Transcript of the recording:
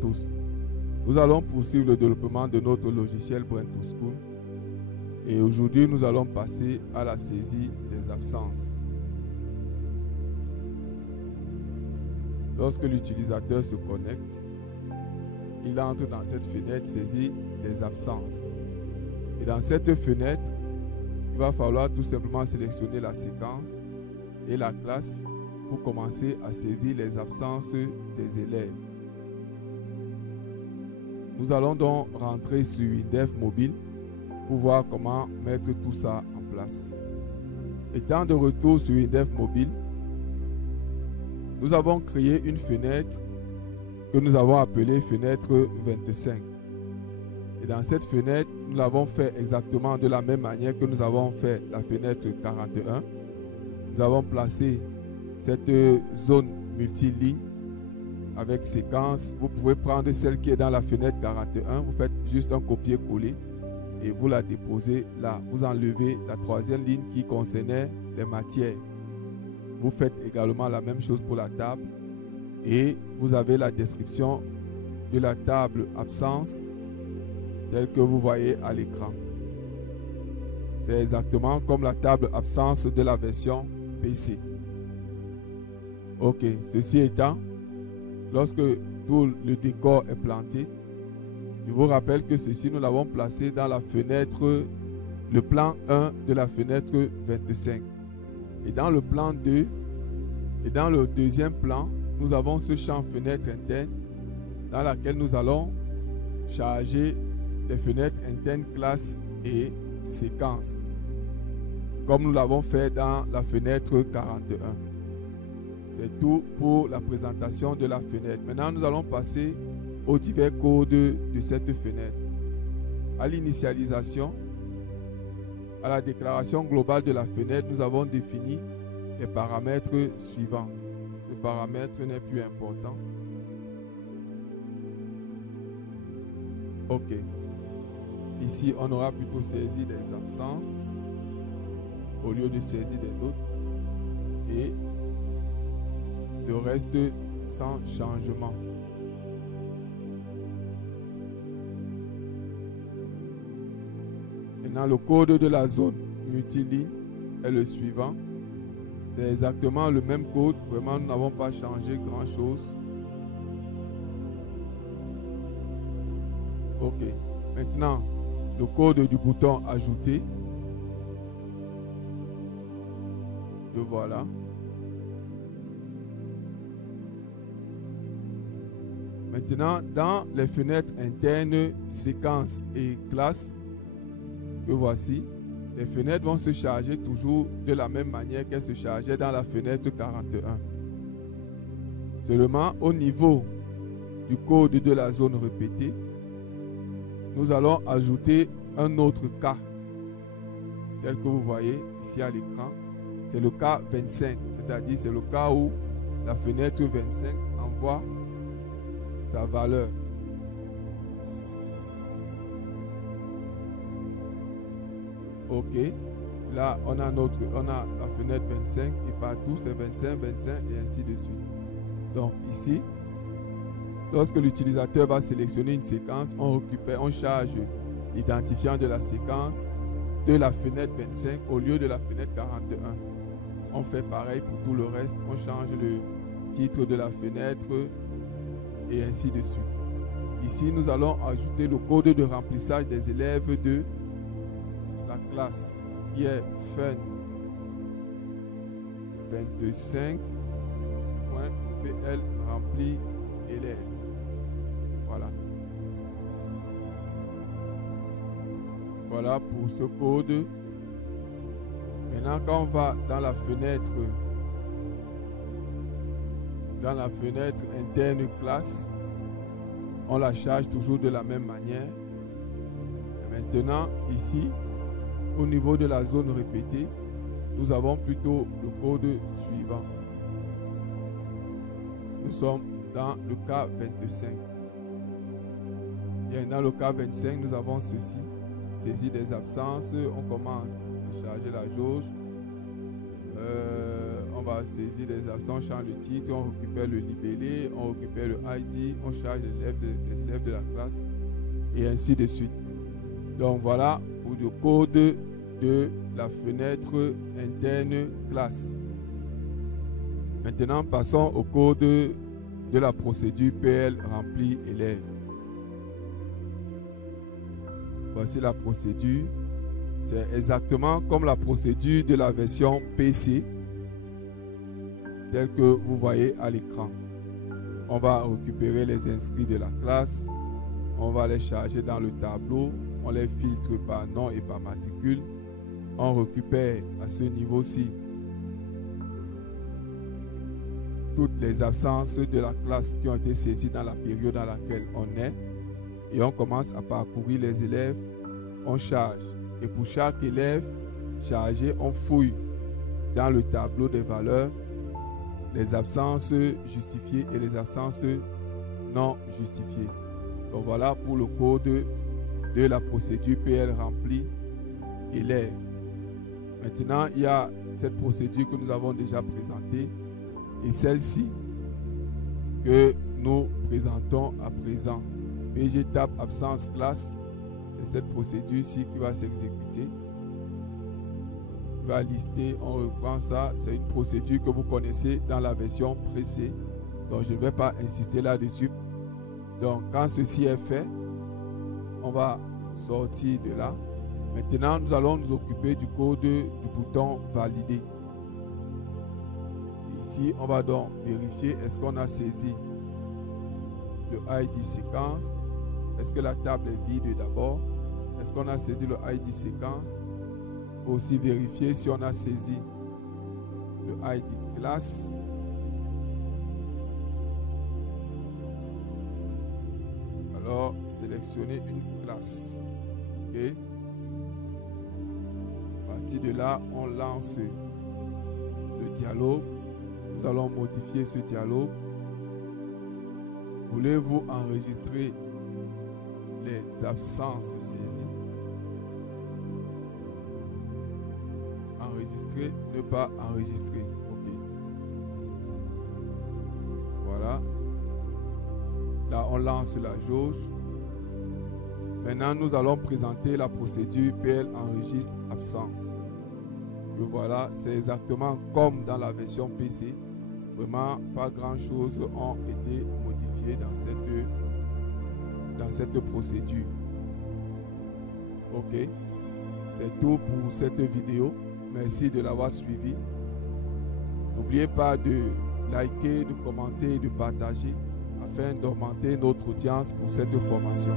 tous. Nous allons poursuivre le développement de notre logiciel Brain2School et aujourd'hui nous allons passer à la saisie des absences. Lorsque l'utilisateur se connecte, il entre dans cette fenêtre saisie des absences. Et dans cette fenêtre, il va falloir tout simplement sélectionner la séquence et la classe pour commencer à saisir les absences des élèves. Nous allons donc rentrer sur WinDev Mobile pour voir comment mettre tout ça en place. Étant de retour sur WinDev Mobile, nous avons créé une fenêtre que nous avons appelée fenêtre 25. Et dans cette fenêtre, nous l'avons fait exactement de la même manière que nous avons fait la fenêtre 41. Nous avons placé cette zone multiligne avec séquence. Vous pouvez prendre celle qui est dans la fenêtre 41, vous faites juste un copier-coller et vous la déposez là. Vous enlevez la troisième ligne qui concernait les matières. Vous faites également la même chose pour la table et vous avez la description de la table absence telle que vous voyez à l'écran. C'est exactement comme la table absence de la version PC. Ok, ceci étant, lorsque tout le décor est planté, je vous rappelle que ceci nous l'avons placé dans la fenêtre, le plan 1 de la fenêtre 25. Et dans le plan 2 et dans le deuxième plan, nous avons ce champ fenêtre interne dans laquelle nous allons charger les fenêtres internes classe et séquence, comme nous l'avons fait dans la fenêtre 41. C'est tout pour la présentation de la fenêtre. Maintenant, nous allons passer aux divers codes de cette fenêtre. À l'initialisation, à la déclaration globale de la fenêtre, nous avons défini les paramètres suivants. Ce paramètre n'est plus important. Ok. Ici, on aura plutôt saisi des absences au lieu de saisir des notes. Et le reste sans changement. Maintenant, le code de la zone multiligne est le suivant. C'est exactement le même code. Vraiment, nous n'avons pas changé grand-chose. Ok. Maintenant, le code du bouton ajouter. Le voilà. Maintenant, dans les fenêtres internes, séquences et classes, que voici, les fenêtres vont se charger toujours de la même manière qu'elles se chargeaient dans la fenêtre 41. Seulement, au niveau du code de la zone répétée, nous allons ajouter un autre cas, tel que vous voyez ici à l'écran. C'est le cas 25, c'est-à-dire c'est le cas où la fenêtre 25 envoie sa valeur. Ok, là on a la fenêtre 25 et partout c'est 25, 25 et ainsi de suite. Donc ici, lorsque l'utilisateur va sélectionner une séquence, on charge l'identifiant de la séquence de la fenêtre 25 au lieu de la fenêtre 41. On fait pareil pour tout le reste, on change le titre de la fenêtre et ainsi de suite. Ici, nous allons ajouter le code de remplissage des élèves de la classe qui est fun 25.pl rempli élève. Voilà. Voilà pour ce code. Maintenant, quand on va dans la fenêtre interne classe, on la charge toujours de la même manière. Et maintenant, ici, au niveau de la zone répétée, nous avons plutôt le code suivant. Nous sommes dans le cas 25. Bien, dans le cas 25, nous avons ceci. Saisie des absences, on commence à charger la jauge. On va saisir les absents, on change le titre, on récupère le libellé, on récupère le ID, on charge les élèves de la classe et ainsi de suite. Donc voilà pour le code de la fenêtre interne classe. Maintenant, passons au code de la procédure PL rempli élève. Voici la procédure. C'est exactement comme la procédure de la version PC, telle que vous voyez à l'écran. On va récupérer les inscrits de la classe, on va les charger dans le tableau, on les filtre par nom et par matricule. On récupère à ce niveau-ci toutes les absences de la classe qui ont été saisies dans la période dans laquelle on est. Et on commence à parcourir les élèves, on charge. Et pour chaque élève chargé, on fouille dans le tableau des valeurs les absences justifiées et les absences non justifiées. Donc voilà pour le code de la procédure PL rempli élève. Maintenant, il y a cette procédure que nous avons déjà présentée et celle-ci que nous présentons à présent. PG tab absence classe, c'est cette procédure-ci qui va s'exécuter. Il va lister, on reprend ça, c'est une procédure que vous connaissez dans la version précédente. Donc je ne vais pas insister là-dessus. Donc quand ceci est fait, on va sortir de là. Maintenant, nous allons nous occuper du code du bouton valider. Ici, on va donc vérifier est-ce qu'on a saisi le ID séquence. Est-ce que la table est vide d'abord? Est-ce qu'on a saisi le ID séquence? Il faut aussi vérifier si on a saisi le ID classe. Alors, sélectionnez une classe. OK. À partir de là, on lance le dialogue. Nous allons modifier ce dialogue. Voulez-vous enregistrer les absences saisies? Enregistrer, ne pas enregistrer. OK. Voilà. Là, on lance la jauge. Maintenant, nous allons présenter la procédure PL enregistre absence. Et voilà, c'est exactement comme dans la version PC. Vraiment, pas grand-chose ont été modifiées dans cette procédure. Ok, c'est tout pour cette vidéo. Merci de l'avoir suivi. N'oubliez pas de liker, de commenter et de partager afin d'augmenter notre audience pour cette formation.